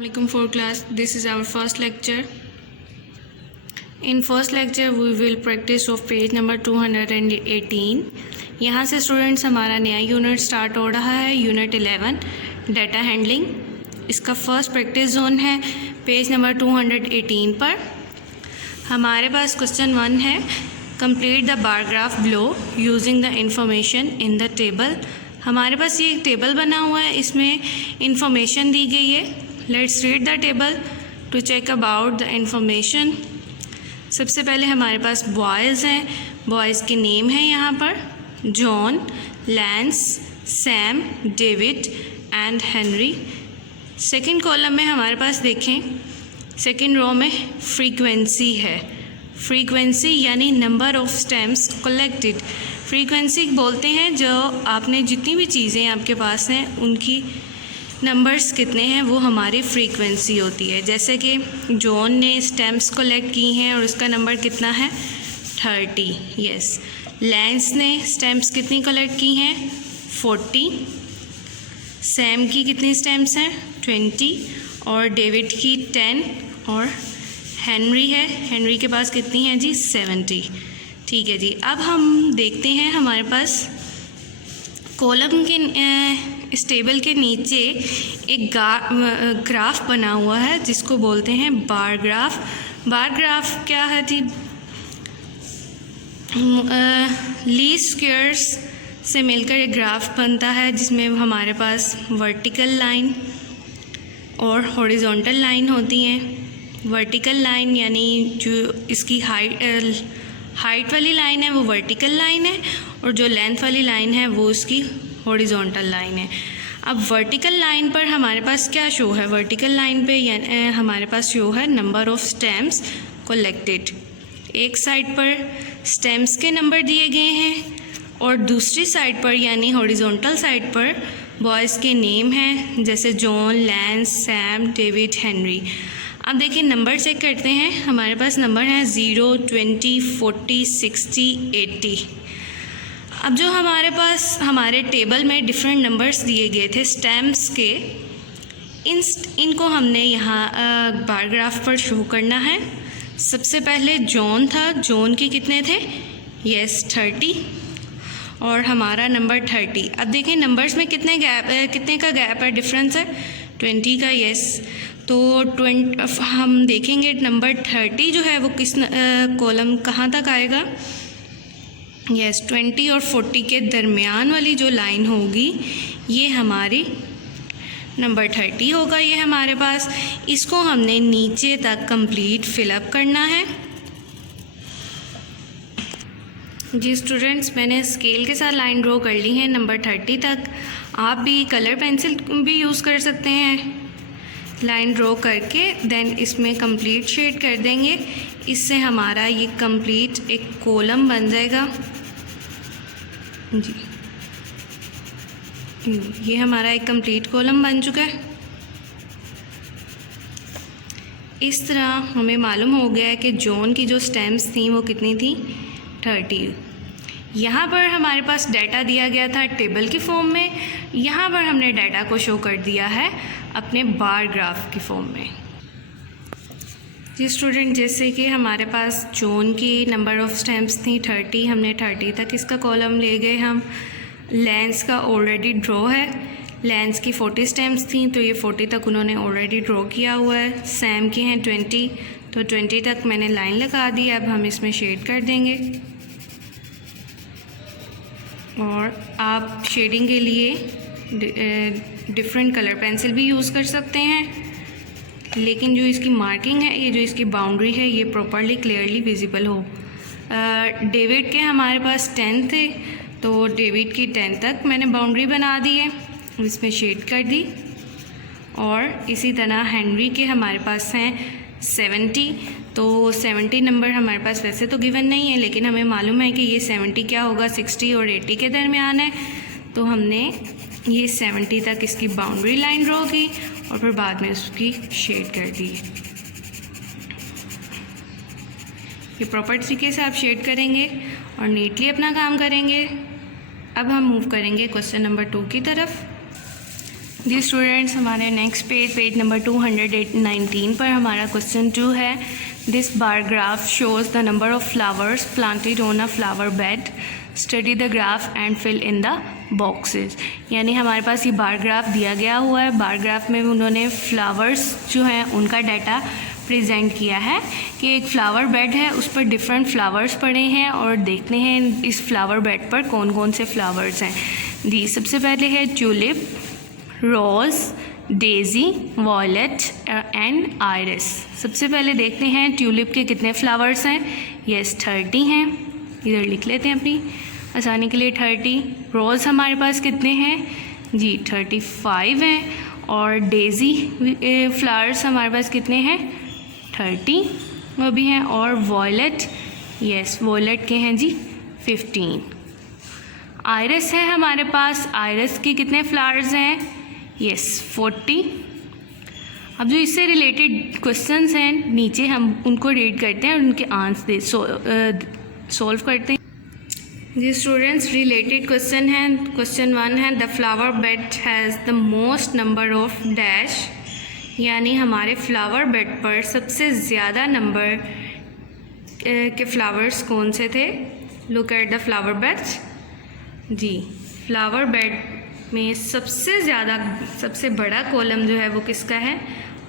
Assalamualaikum for class. This is our first lecture. In first lecture we will practice of page number 218. यहाँ से students हमारा नया unit start हो रहा है, यूनिट 11 डाटा हैंडलिंग। इसका फर्स्ट प्रैक्टिस जोन है पेज नंबर 218 पर। हमारे पास क्वेश्चन 1 है, complete the bar graph below using the information in the table. हमारे पास ये एक टेबल बना हुआ है, इसमें इंफॉर्मेशन दी गई है। Let's read the table to check about the information. सबसे पहले हमारे पास बॉयज़ हैं, बॉयज़ के नेम है यहाँ पर John, Lance, Sam, David and Henry. Second column में हमारे पास देखें, सेकंड रो में फ्रीक्वेंसी है। फ्रीक्वेंसी यानी number of stems collected. Frequency बोलते हैं जो आपने जितनी भी चीज़ें आपके पास हैं उनकी नंबर्स कितने हैं वो हमारी फ्रीक्वेंसी होती है। जैसे कि जॉन ने स्टेम्स कलेक्ट की हैं और उसका नंबर कितना है 30, यस। लैंस ने स्टेम्स कितनी कलेक्ट की हैं 40। सैम की कितनी स्टेम्स हैं 20 और डेविड की 10 और हेनरी है, हेनरी के पास कितनी है जी 70। ठीक है जी। अब हम देखते हैं हमारे पास कॉलम के इस टेबल के नीचे एक ग्राफ बना हुआ है जिसको बोलते हैं बार ग्राफ। बार ग्राफ क्या है जी, लीस्ट स्क्वायर्स से मिलकर एक ग्राफ बनता है जिसमें हमारे पास वर्टिकल लाइन और हॉरिजॉन्टल लाइन होती हैं। वर्टिकल लाइन यानी जो इसकी हाइट वाली लाइन है वो वर्टिकल लाइन है और जो लेंथ वाली लाइन है वो उसकी हॉरिजॉन्टल लाइन है। अब वर्टिकल लाइन पर हमारे पास क्या शो है, वर्टिकल लाइन पे हमारे पास शो है नंबर ऑफ स्टेम्स कलेक्टेड। एक साइड पर स्टेम्स के नंबर दिए गए हैं और दूसरी साइड पर यानी हॉरिजॉन्टल साइड पर बॉयज़ के नेम हैं, जैसे John, Lance, Sam, David, Henry. अब देखिए नंबर चेक करते हैं। हमारे पास नंबर हैं 0, 20, 40, 60, 80। अब जो हमारे पास हमारे टेबल में डिफरेंट नंबर्स दिए गए थे स्टेम्स के, इनको हमने यहाँ बार ग्राफ पर शो करना है। सबसे पहले जॉन था, जॉन के कितने थे यस 30 और हमारा नंबर 30। अब देखिए नंबर्स में कितने का गैप है, डिफरेंस है 20 का, यस। तो हम देखेंगे नंबर 30 जो है वो किस कॉलम कहाँ तक आएगा, यस 20 और 40 के दरमियान वाली जो लाइन होगी ये हमारी नंबर 30 होगा। ये हमारे पास, इसको हमने नीचे तक कंप्लीट फिलअप करना है जी। स्टूडेंट्स मैंने स्केल के साथ लाइन ड्रॉ कर ली है नंबर 30 तक। आप भी कलर पेंसिल भी यूज़ कर सकते हैं। लाइन ड्रॉ करके देन इसमें कंप्लीट शेड कर देंगे, इससे हमारा ये कंप्लीट एक कॉलम बन जाएगा जी। ये हमारा एक कंप्लीट कॉलम बन चुका है। इस तरह हमें मालूम हो गया है कि जॉन की जो स्टेम्स थी वो कितनी थी 30। यहाँ पर हमारे पास डाटा दिया गया था टेबल की फॉर्म में, यहाँ पर हमने डाटा को शो कर दिया है अपने बार ग्राफ की फॉर्म में जी। स्टूडेंट जैसे कि हमारे पास जॉन की नंबर ऑफ स्टेम्स थी 30, हमने 30 तक इसका कॉलम ले गए हम। लैंस का ऑलरेडी ड्रॉ है, लैंस की 40 स्टेम्स थी तो ये 40 तक उन्होंने ऑलरेडी ड्रॉ किया हुआ है। सैम की हैं 20 तो 20 तक मैंने लाइन लगा दी। अब हम इसमें शेड कर देंगे और आप शेडिंग के लिए डिफरेंट कलर पेंसिल भी यूज़ कर सकते हैं, लेकिन जो इसकी मार्किंग है, ये जो इसकी बाउंड्री है, ये प्रॉपरली क्लियरली विजिबल हो। डेविड के हमारे पास 10 थे तो डेविड की 10 तक मैंने बाउंड्री बना दी है, इसमें शेड कर दी। और इसी तरह हेनरी के हमारे पास हैं 70 तो 70 नंबर हमारे पास वैसे तो गिवन नहीं है, लेकिन हमें मालूम है कि ये 70 क्या होगा 60 और 80 के दरमियान है, तो हमने ये 70 तक इसकी बाउंड्री लाइन ड्रॉ की और फिर बाद में उसकी शेड कर दी। ये प्रॉपर तरीके से आप शेड करेंगे और नीटली अपना काम करेंगे। अब हम मूव करेंगे क्वेश्चन नंबर 2 की तरफ। जी स्टूडेंट्स, हमारे नेक्स्ट पेज नंबर 219 पर हमारा क्वेश्चन 2 है। This bar graph shows the number of flowers planted on a flower bed, study the graph and fill in the boxes. यानी हमारे पास ये बार ग्राफ दिया गया हुआ है। बार ग्राफ में उन्होंने फ्लावर्स जो हैं उनका डाटा प्रेजेंट किया है कि एक फ्लावर बेड है, उस पर डिफरेंट फ्लावर्स पड़े हैं और देखते हैं इस फ्लावर बेड पर कौन कौन से फ्लावर्स हैं। जी सबसे पहले है tulip, rose, daisy, violet and iris. सबसे पहले देखते हैं ट्यूलिप के कितने फ्लावर्स हैं। यस 30 हैं, इधर लिख लेते हैं अपनी आसानी के लिए 30। रोज़ हमारे पास कितने हैं जी 35 हैं। और डेज़ी फ्लावर्स हमारे पास कितने हैं 30 वो भी हैं। और वॉयलेट, यस वॉयलेट के हैं जी 15। आयरिस है हमारे पास, आयरिस के कितने फ्लावर्स हैं यस 40। अब जो इससे रिलेटेड क्वेश्चंस हैं नीचे हम उनको रीड करते हैं और उनके आंसर सॉल्व करते हैं। जी स्टूडेंट्स, रिलेटेड क्वेश्चन है। क्वेश्चन 1 है the flower bed has the most number of dash, यानी हमारे फ्लावर बेड पर सबसे ज़्यादा नंबर के फ्लावर्स कौन से थे। Look at the flower bed. जी फ्लावर बेड में सबसे ज़्यादा सबसे बड़ा कॉलम जो है वो किसका है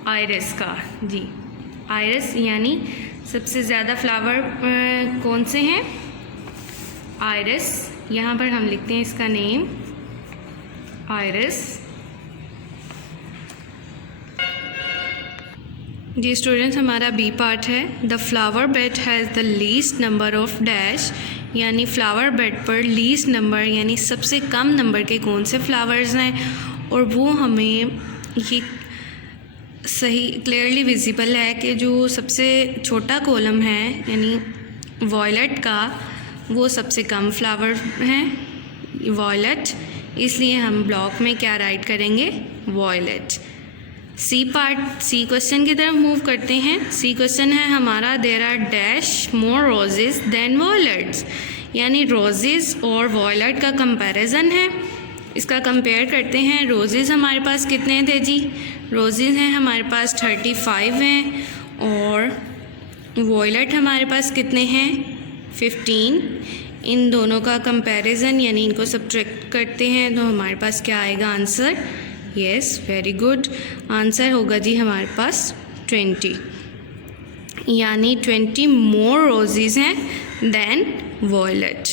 आयरिस का। जी आयरिस यानी सबसे ज़्यादा फ्लावर कौन से हैं आयरिस। यहाँ पर हम लिखते हैं इसका नेम आयरिस। जी स्टूडेंट्स, हमारा बी पार्ट है the flower bed has the least number of dash, यानी फ्लावर बेड पर लीस्ट नंबर यानी सबसे कम नंबर के कौन से फ्लावर्स हैं। और वो हमें ये सही क्लियरली विजिबल है कि जो सबसे छोटा कॉलम है यानी वॉयलेट का वो सबसे कम फ्लावर हैं वॉयलेट, इसलिए हम ब्लॉक में क्या राइट करेंगे violet. C part, C question की तरफ मूव करते हैं। सी क्वेश्चन है हमारा there are dash more roses than violets, यानी रोजेस और वॉयलेट का कंपैरिजन है। इसका कंपेयर करते हैं। रोजेस हमारे पास कितने थे जी, रोजेस हैं हमारे पास 35 हैं और वॉयलेट हमारे पास कितने हैं 15। इन दोनों का कंपैरिजन यानी इनको सब्ट्रैक्ट करते हैं तो हमारे पास क्या आएगा answer. Yes very good, answer होगा जी हमारे पास 20, यानी 20 मोर रोजेस हैं देन वॉयलेट।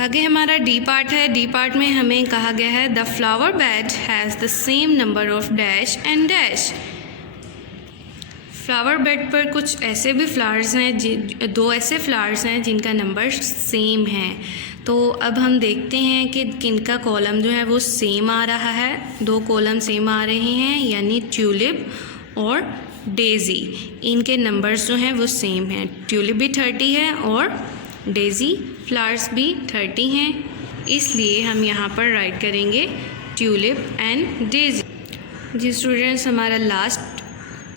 आगे हमारा डी पार्ट है। डी पार्ट में हमें कहा गया है the flower bed has the same number of dash and dash. Flower bed पर कुछ ऐसे भी फ्लावर्स हैं, दो ऐसे फ्लावर्स हैं जिनका नंबर सेम है। तो अब हम देखते हैं कि किनका कॉलम जो है वो सेम आ रहा है। दो कॉलम सेम आ रहे हैं यानी ट्यूलिप और डेज़ी, इनके नंबर्स जो हैं वो सेम हैं। ट्यूलिप भी 30 है और डेज़ी फ्लावर्स भी 30 हैं, इसलिए हम यहाँ पर राइट करेंगे ट्यूलिप एंड डेज़ी। जी स्टूडेंट्स, हमारा लास्ट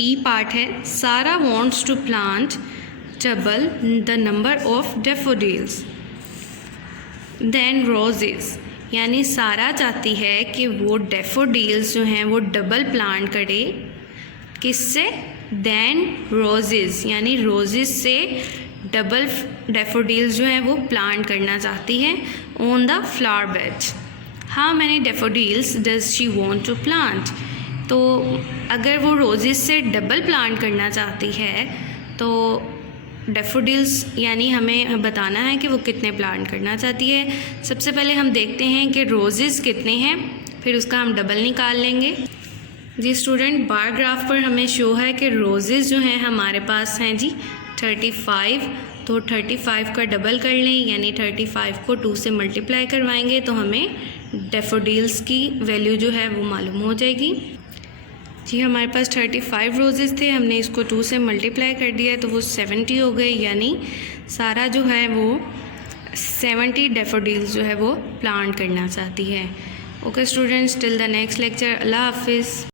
ई पार्ट है Sara wants to plant double the number of daffodils than roses, यानी सारा चाहती है कि वो डेफोडिल्स जो हैं वो डबल प्लांट करे किससे देन रोजेस, यानी रोजेस से डबल डेफोडिल्स जो हैं वो प्लांट करना चाहती है on the flower bed. How many daffodils does she want to plant. तो अगर वो रोजेस से डबल प्लांट करना चाहती है तो डेफोडिल्स यानी हमें बताना है कि वो कितने प्लांट करना चाहती है। सबसे पहले हम देखते हैं कि रोजेस कितने हैं, फिर उसका हम डबल निकाल लेंगे। जी स्टूडेंट, बार ग्राफ पर हमें शो है कि रोजेस जो हैं हमारे पास हैं जी 35, तो 35 का डबल कर लें यानी 35 को 2 से मल्टीप्लाई करवाएंगे तो हमें डेफोडिल्स की वैल्यू जो है वो मालूम हो जाएगी। जी हमारे पास 35 रोजेस थे, हमने इसको 2 से मल्टीप्लाई कर दिया तो वो 70 हो गई, यानी सारा जो है वो 70 डेफोडिल्स जो है वो प्लांट करना चाहती है। Okay students, till the next lecture, अल्लाह हाफिज़।